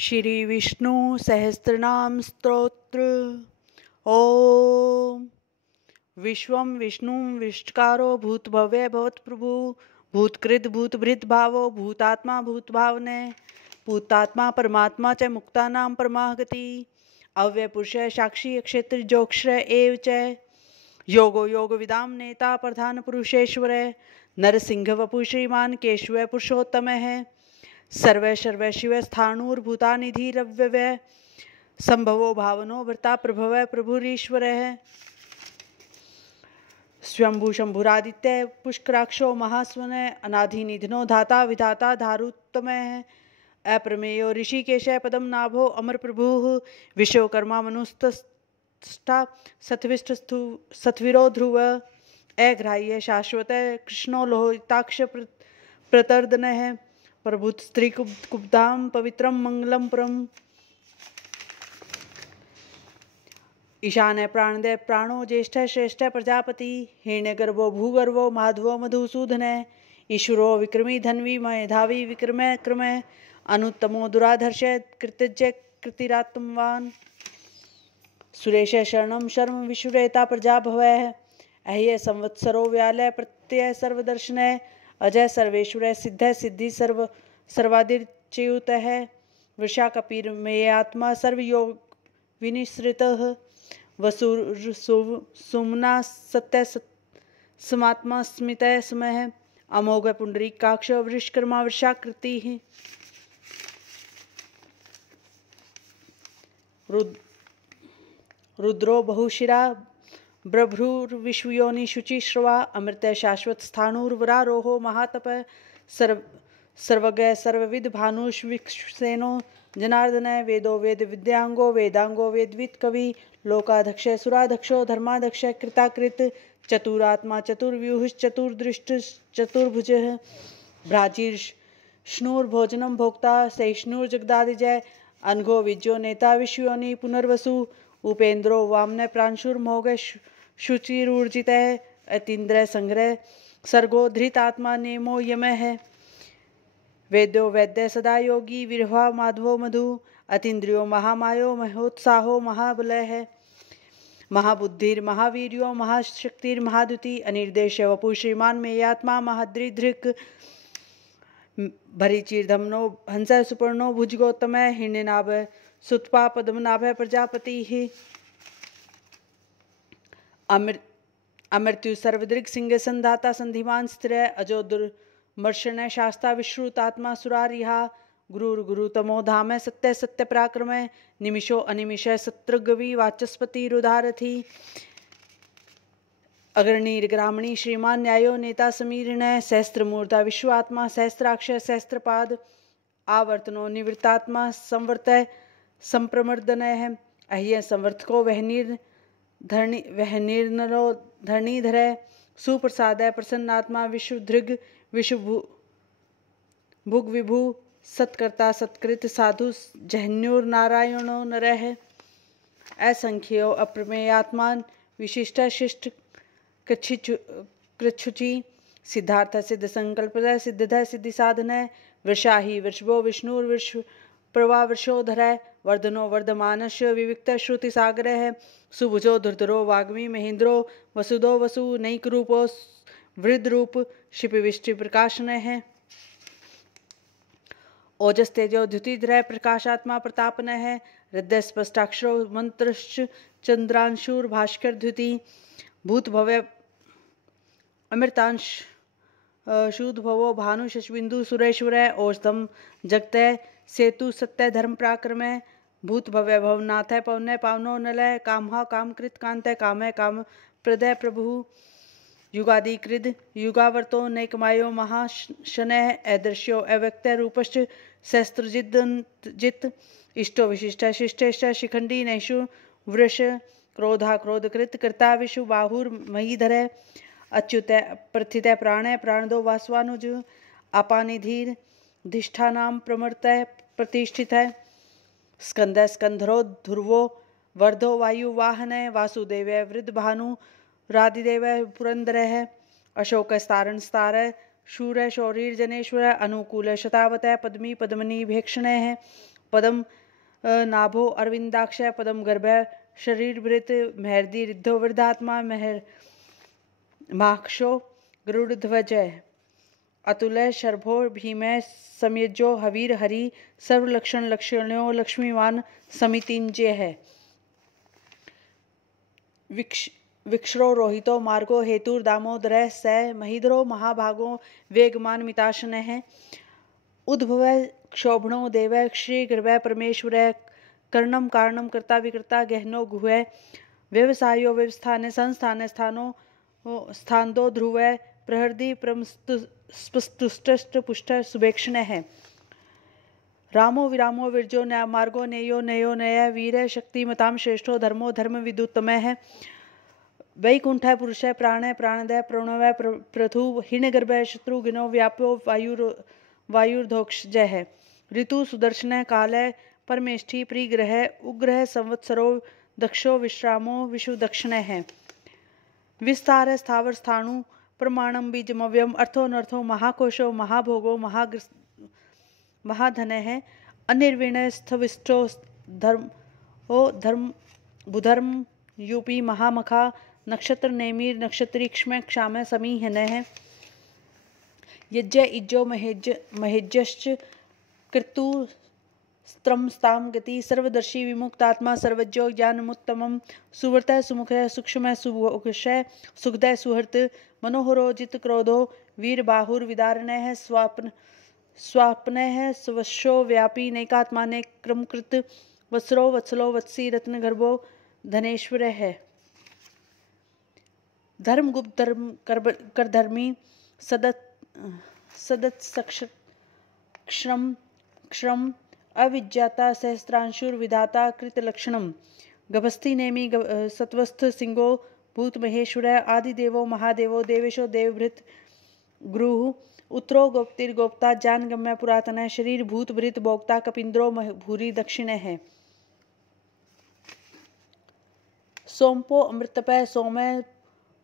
श्री विष्णु सहस्त्रनाम स्तोत्र। ओम विश्वं विष्णुं विष्टकारो भूतभव्य भवत्प्रभु भूतकृत भूतभृत भावो भूतात्मा भूतभावने भूतात्मा परमात्मा च मुक्तानां परमागति अव्यय पुरुष साक्षी क्षेत्र जोक्षर एव च योगो योग विदाम नेता प्रधान पुरुषेश्वर नरसिंह वपु श्रीमान केशव पुरुषोत्तम है सर्व सर्व शिव स्थाणुर्भूतानिधिरव्यय संभवो भावनो भर्ता प्रभव प्रभुरीश्वर है स्वयंभू शंभुरादित्य पुष्कराक्षो महास्वन अनाधि निधनो धाता विधाता धारुत्तम है अप्रमेयो ऋषिकेश पदम नाभो अमर प्रभु विश्वकर्मा मनुस्ता सत्विरो ध्रुव अग्राह्य शाश्वत कृष्णो लोहिताक्ष प्रतर्दन है प्रभुत स्त्री कुब्धाम पवित्रम मंगलम परम ईशान प्राणदय प्राणो ज्येष्ठ श्रेष्ठ प्रजापति हिरण्यगर्भो भूगर्भो माधवो मधुसूदन ईश्वरो विक्रमी धन्वी मेधावी विक्रम क्रम अनुत्तमो दुराधर्ष कृतज्ञ कृतिरात्मवान सुरेश शरणम शर्म विश्वरेता प्रजा भवै अह्य संवत्सरो व्यालय प्रत्यय सर्वदर्शन अजय सर्वेश्वर सिद्ध सिद्धि सर्व सर्वादिच्युत है वृषा कपीर में आत्मा सर्वयोग विनिश्रित वसुर सुमना सत्य समात्मा स्मित समय अमोघ पुंडरी काक्ष वृषकर्मा वृषाकृति रुद्रो बहुशिरा ब्रभ्रुर्विश्वयोनि शुचिश्रवा अमृत शाश्वत स्थाणुर्वरारोहो महातप सर्वज्ञ सर्वविद भानुष्विक्सेनो जनार्दन वेदो वेद विद्यांगो वेदांगो वेदविद कवि लोकाध्यक्ष सुराध्यक्षो धर्माध्यक्ष कृताकृत चतुरात्मा चतुर्व्यूह चतुर्दृष्ट चतुर्भुज भ्राजीर्ष्णुर्भोजनम भोक्ता सहिष्णुर्जगदादिजय अनघो विज्यो नेता विश्वयोनि पुनर्वसु उपेन्द्रो वामन प्रांशुर्मोघ शुचिरूर्जित अतीन्द्र संग्रह सर्गो धृतात्मा नेमो यम है वेद्यो वैद्य सदा योगी विरहा माधवो मधु अतीन्द्रियो महामायो महोत्साहो महाबल है महाबुद्धिर महावीर्यो महाशक्तिर महादुति अनिर्देश वपु श्रीमान में आत्मा महाद्रिधृक भरीचीर धमनो हंस सुपर्णो भुजगोत्तम हिरण्यनाभ सुत्पा पद्मनाभ प्रजापति ही अमृत्यु सर्वदृग सिंह संधाता संधिमान स्थिर अजो दुर्मर्शन शास्ता विश्रुतात्मा सुरारिहा गुरु तमो धाम सत्य सत्य पराक्रम निमिषो अनिमिष सत्रगवी वाचस्पति रुधारथी अग्रणी ग्रामणी श्रीमान न्यायो नेता समीरण सहस्त्रमूर्ता विश्वात्मा सहस्त्राक्ष सहस्त्रपाद आवर्तनो निवृत्तात्मा संवर्त संप्रमर्दन है अह्य संवर्तको वहनीर्नरो धरणीधर सुप्रसाद प्रसन्नात्मा विश्वधृग विश्व भुग विभु सत्कर्ता सत्कृत साधु जहन्युर नारायणो नरः असंख्यो अप्रमेयात्मान विशिष्ट शिष्ट कृच्छुचि सिद्धार्थ सिद्ध संकल्प सिद्धध सिद्धि साधन वृषाही वृषभो विष्णुर्विश्व प्रवा वृषोधर वर्धनो वर्धमानश विविक्त श्रुति सागर है सुभुजो धुर्धरो वाग्मी महेंद्रो वसुदो वसु नैक रूपो वृद्ध रूप शिपिविष्टि प्रकाशन है ओजस तेजो द्युतिधर प्रकाशात्मा प्रतापन है हृदय स्पष्टाक्षरो मंत्रश्च चंद्रांशुर भास्कर द्युति भूत भव्य अमृतांश शूद भवो भानु शशबिंदु सुरेश्वर औषधम जगत सेतु सत्य धर्म पराक्रम भूत भव्य भवनाथ पवन पावनो नलय कामहा कामकृत कांत काम काम प्रदय प्रभु युगादि कृद युगावर्तो नैकमायो महाशन अदृश्यो अव्यक्त रूपश्च शस्त्रजित इष्टो विशिष्ट शिष्टेष्ट शिखंडी नैषु वृष क्रोधा क्रोधकृत कृता विषु बाहुर्महीधर अच्युत प्रथित प्राण प्राणदो वासवानुज अपानिधीर धिष्ठानाम प्रमर्त प्रतिष्ठित स्कंद स्कंधरो ध्रुवो वर्धो वायु वाहन वासुदेव वृद्ध भानु राधिदेव पुरंदर अशोक स्तारण स्तार शूर शौरीर जनेश्वर अनुकूल शतावत पद्मी पद्मनी भेक्षण पदम नाभो अरविंदाक्षय पदम गर्भय शरीरवृत महर्दि रिद्धो वृद्धात्मा महर माक्षो गरुड़ध्वजय अतुलय शर्भो भीमय समयजो हवीर हरि सर्वलक्षण लक्षण्यो लक्ष्मीवान समितिंजय है। विक्षरो रोहितो मार्गो हेतुर दामोदर स महीधरो महाभागो वेगमान मिताशन है। उद्भव क्षोभणो देव श्री गर्भ परमेश्वर कर्णम कारणम कर्ता विकृता गहनो गुह व्यवसायो व्यवस्थान संस्थान स्थानो स्थानो ध्रुव प्रहृदि प्रमस्तुष्ट पुष्ट सुभेक्षण है। रामो विरामो विरजो न्याय मार्गो नेयो नयो नय वीर शक्तिमताम श्रेष्ठो धर्मो धर्म विदुत्तमय है। वैकुंठ पुरुष प्राण प्राणदय प्रणव प्रथु हिणगर्भ शत्रुघ्नो व्याप्यो वायुर्धोक्ष जय है। ऋतु सुदर्शन कालय परमेष्ठि प्रिग्रह उग्रह संवत्सरो दक्षो विश्रामो विषु दक्षिण है। विस्तार स्थावर स्थाणु प्रमाणम बीजमव्यम अर्थो नर्थो महाकोशो महाभोगो महाधन है। अनिर्विणय स्थविष्टो धर्म बुधर्म यूपी महामखा नक्षत्र नेमीर नक्षत्रीक्ष्म क्षाम समीहन है। यज्ञ इज्जो महेज्यश्च कृतु स्त्रम स्ताम गति सर्वदर्शी विमुक्तात्मा सर्वज्ञो ज्ञानमुत्तमं सुव्रत सुमुख सूक्ष्म सुभोक्षय सुखदय सुहृत मनोहरो जित क्रोधो वीर बाहुर विदारण स्वाप्न है स्वशो व्यापी नैकात्मा ने क्रमकृत वत्सरो वत्सलो वत्सी रत्न गर्भो धनेश्वर है। धर्म गुप्त धर्म करधर्मी सदत क्षम अविज्ञाता सहस्त्रांशुर विधाता कृत लक्षणम गभस्ति नेमि सत्वस्थ सिंहो भूत महेश्वर आदिदेवो महादेवो देवेशो देवभृत गुरु उत्तरो गोप्तिर्गोप्ता जानगम्य पुरातन शरीर भूत भृत भोक्ता कपिंद्रो भूरी दक्षिण है। सोमपो अमृतपय सोमय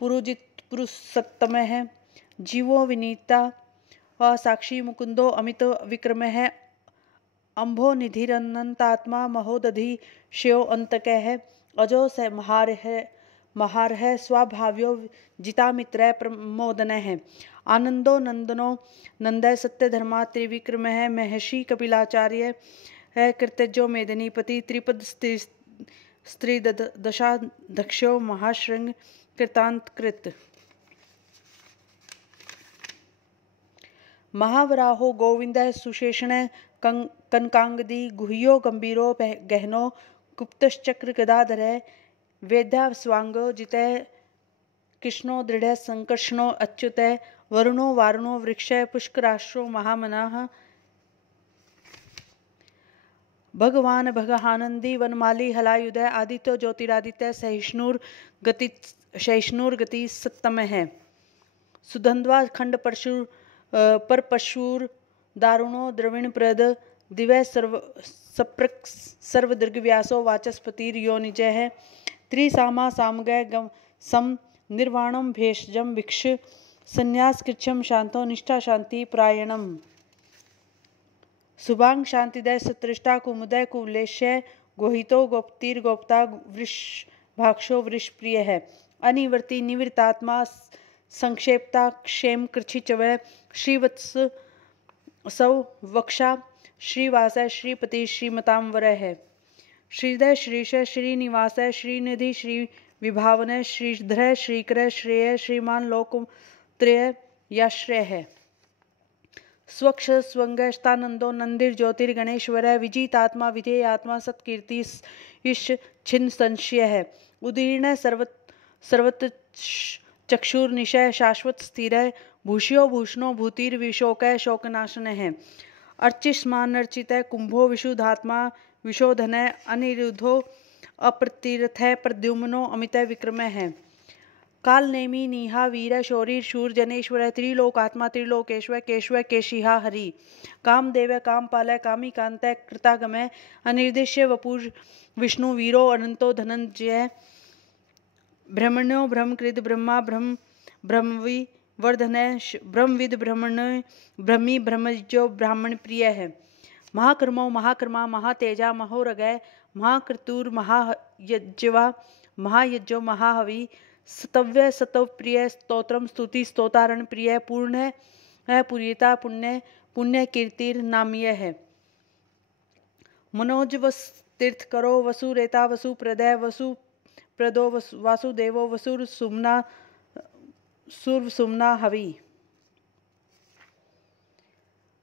पुरुजित पुरुषोत्तम है। जीवो विनीता साक्षी मुकुंदो अमित विक्रम है। अंभो निधिरनंतात्मा महोदधि श्यो अंतक है। अजो से महार है स्वाभाव्यो जिता मित्र प्रमोदन है। आनंदो नंदनो नंदय सत्य धर्मा त्रिविक्रम है। महर्षि कपिलाचार्य है कृतजो मेदिनीपति त्रिपद स्त्री दशा दक्षो महाश्रृंग कृतांतकृत। महावराहो गोविंद सुशेषण कनकांगदी गुह्यो गंभीरो गहनो गुप्तश्चक्र गदाधर वेद्या स्वांगो जितय कृष्णो दृढ़ संकर्षणो अच्युत वरुणो वारुणो वृक्ष पुष्कराश्रो महामनाः भगवान भगहानंदी वनमाली हलायुदय आदित्यो ज्योतिरादित्य सहिष्णुर गति सत्तम है। सुधन्वा खंड पर पशुर दारुणो द्रविण प्रद दिव्य सप्रक सर्वदीर्घ व्यासो वाचस्पतिर योनिजय है। त्रिसामा सामगय सम निर्वाणम भेषजम भिक्ष संन्यास कृच्छम शांतो निष्ठा शांति प्रायणम। सुभांग शांतिदय सतृष्टा कुमुदय कुलेश्य गोहितो गोप्तिर गोप्ता वृषभाक्षो वृष प्रिय है। अनिवर्ति निवृत्तात्मा संक्षेपता क्षेम कृच्छिचवय श्रीवत्स सौ वक्षा श्रीवास श्रीपति श्रीमतांवर है। श्रीदय श्रीश श्रीनिवास श्रीनिधि श्री विभावन श्रीधर श्रीकर श्रेय श्रीमान लोकत्रय याश्रय है। स्वक्ष स्वंगस्तानंदो नंदिर ज्योतिर्गणेश्वर विजितात्मा विधेयात्मा सत्कीर्ति ईश छिन्न संशय है। उदीर्ण सर्वत चक्षुर्निशय शाश्वत स्थिर भूष्यो भूषणो भूतिर्विशोकय शोकनाशन है। अर्चिष्मान अर्चित कुंभो विशुद्धात्मा विशोधन अनिरुद्धो अप्रतिरथ प्रद्युम्नो अमित विक्रम है। काल नेमी नीहा वीर शौरीर शूर जनेश्वर त्रिलोकात्मा त्रिलोकेश्वर केशव केशिहा हरि। कामदेव कामपाल कामी कांत कृतागमय अनिर्देश्य वपुर विष्णु वीरो अनंतो धनंजय। ब्रह्मण्यो ब्रह्मकृत ब्रह्मा ब्रह्मवि वर्धन ब्रह्मविद ब्रह्मण्य ब्रह्मी ब्रह्मजो ब्राह्मण प्रिय है। महाकर्मो महाकर्मा महातेजा महोरगय महाकृतुर महायज्वा महायज्ञो महाहवि स्तव्य स्तवप्रिय स्तोत्रम स्तुति स्तोतारण प्रिय पूर्ण है पुरीता पुण्य पुण्य कीर्तिर नामीय है। मनोज वस तीर्थ करो वसु रेता वसु प्रदय वसु प्रदो वासुदेवो वसुर सुमना सुर सुमना हवि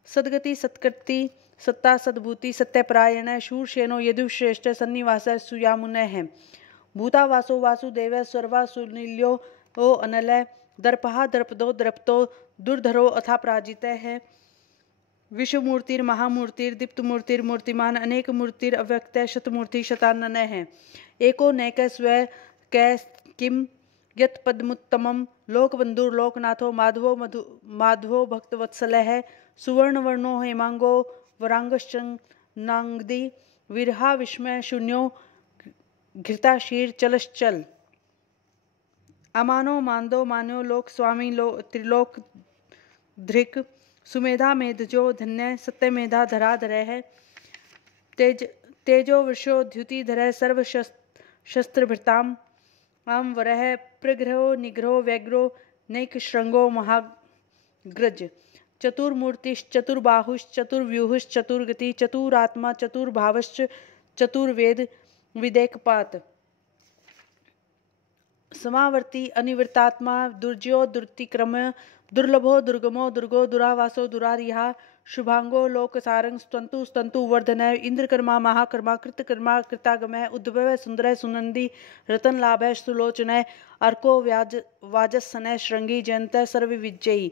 सदगति सत्कृति सत्ता सद्भूति सत्यपरायण शूरसेनो यदुश्रेष्ठ सन्निवास सुयामुन है। भूतावासो वासुदेव सर्वा सुनील्यो ओ अनल दर्पहा दर्पदो द्रप्तो दुर्धरो अथा पराजित है। विश्वमूर्तिर महामूर्तिर दीप्तमूर्तिर मूर्तिमान अनेक मूर्तिर अव्यक्त शतमूर्ति शतानन है। एको नैक स्व कै किम यत पद्मुत्तमम लोकबंधुर लोकनाथो माधवो माधवो भक्तवत्सल है। सुवर्ण वर्णो हेमांगो वरांगश्चनांगदी विरहा विस्मय शून्यो घृताशीर चलश्चल अमानो मांदो मान्यो लोक स्वामी त्रिलोक धृक सुमेधा मेधजो धन्य सत्य मेधा धरा धरे है। तेजो वृषो द्युति धरे सर्व शस्त्र भृताम आम वरह प्रग्रहो निग्रहो व्यग्रो नैक श्रृंगो महाग्रज चतुर्मूर्तिश्चतुर्बाहुश्चतुर्व्यूहुश्च चतुर्गति चतुरात्मा चतुर्भावश्च चतुर्वेद विदेकपात समावर्ती अनिवृत्तात्मा दुर्जयो दुर्तिक्रम दुर्लभो दुर्गमो दुर्गो दुरावासो दुरारिहा शुभांगो लोकसारंग स्तंतु स्तंतु वर्धन इंद्रकर्मा महाकर्मा कृतकर्मा कृतागमय उद्भव सुंदर सुनंदी रतन लाभ सुलोचन अर्को वाजसन श्रृंगी जयंत सर्व विजयी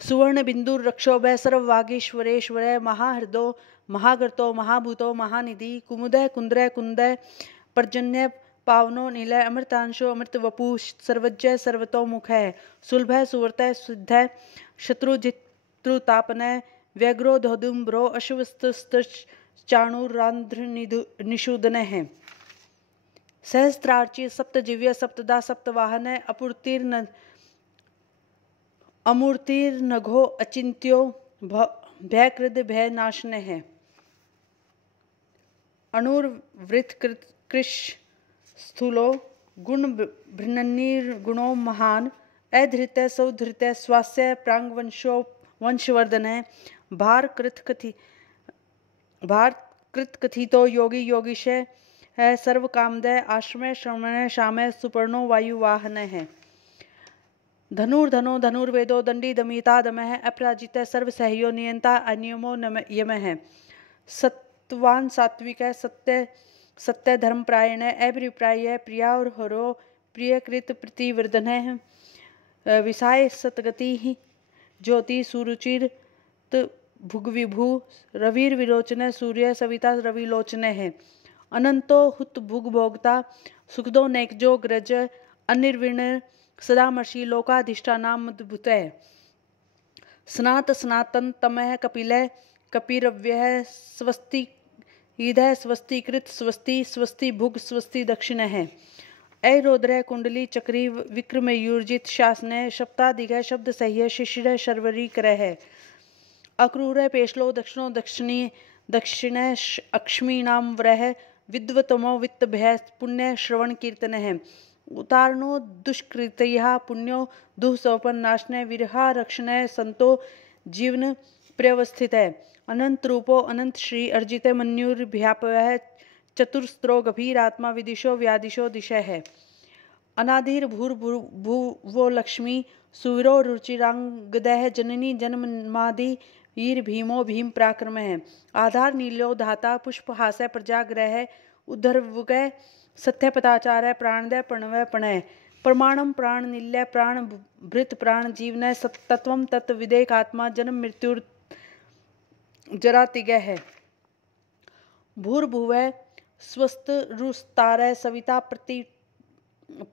सुवर्ण बिंदु रक्षोभ सर्ववागीश्वरेश्वर महाहृदो महागर्तो महाभूतो महानिधि कुमुदय कुंद्रय कुंदय पर्जन्य पावनो नीलय अमृतांशो अमृत वपु सर्वज्ञ सर्वतोमुख है। सुलभ सुवर्त सिद्ध शत्रुजित्रुतापनय व्यग्रो धोदुम्ब्रो अश्वस्त चाणुरांध्र निषूदन है। सहस्त्रार्ची सप्तजिव्य सप्तदा सप्तवाहन अपूर्तिर्न अमूर्तिर्नघो अचिंत्यो भयकृद भय नाशन है। अणुर्वृत कृष स्थूलो गुण भृन्निर्गुणो महान अधृत सौधृत स्वास्य प्रांग वंशो वंशवर्धन है। भार कृत कथितो योगी योगीश है सर्व कामदय आश्रमय श्रवण शामय सुपर्णो वायुवाहन है। धनुर्धनो धनुर्वेदो दंडी दमिता दम है अपराजित सर्व सहयो नियंता अनियमो यम है। सत्वान सात्विक सत्य सत्य धर्म प्रायण अभिप्राय प्रिया और हरो प्रियकृत प्रतिवर्धन है। विसाय सतगति ही ज्योति सुरुचिर भुग विभु रविर विरोचन सूर्य सविता रविलोचन है। अनंतो हुत भुग भोगता सुखदो नैकजो ग्रज अनिर्विण सदामर्षि लोकाधिष्ठानाम अद्भुत है। स्नात सनातन तमः कपिलय कपिरव्य स्वस्ति ईदय स्वस्तिकृत स्वस्ति स्वस्ति भुग स्वस्ति दक्षिण है। ऐरोद्रय कुंडली चक्री विक्रम यूर्जित शासन शब्दादिगय शब्द सह्य शिशिर शर्वरी करह है। अक्रूर पेशलो दक्षिणो दक्षिणी दक्षिण अक्ष्मी नाम वरह विद्वतमो वित्त भय पुण्य श्रवण कीर्तन है। उतारणो दुष्कृतया पुण्यो दुःसोपन नाशनय विरहा रक्षणय संतो जीवन प्रवस्थित है। अनंत रूपो अनंत श्री अर्जित मन्युर्भ्यापय चतुर्स्त्रो गभीर आत्मा विदिशो व्यादिशो दिशय है। अनाधिर भूर्भुवो लक्ष्मी सुवीरो रुचिरांगदय जननी जन्मादि वीर भीमो भीम पराक्रम है। आधार नीलो धाता पुष्पहासय प्रजाग्रह उद्धर्वगय सत्य पताचार प्राणदय प्रणवय प्रणय प्रमाणम प्राण नील्य प्राण भृत प्राण जीवन तत्व तत्व विदेक आत्मा जन्म मृत्यु जरातिगय है। भूर्भुव स्वस्थ रुस्तारय सविता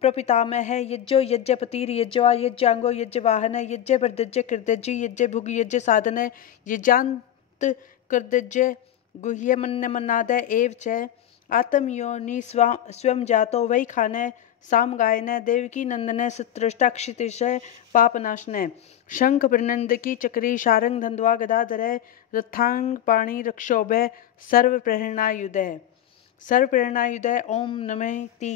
प्रपितामह है। यज्ञो यज्ञपतिर यज्वा यज्ञांगो यज्ञवाहन यज्ञ प्रदज्य कृदज्य यज्ञ भुग यज्ञ साधन यज्ञांत कृदज्य गुह्य मन्य मन्नादय एव च आत्मयोनि स्वयं जातो वै खान साम गायन देवकी नंदन सत्रष्टाक्षितिशय पापनाशनय शंख प्रनंदकी चक्री शारंग धंधवा गदाधर रथांग पाणी रक्षोभय सर्व प्रेरणायुदय ओम नमः ती।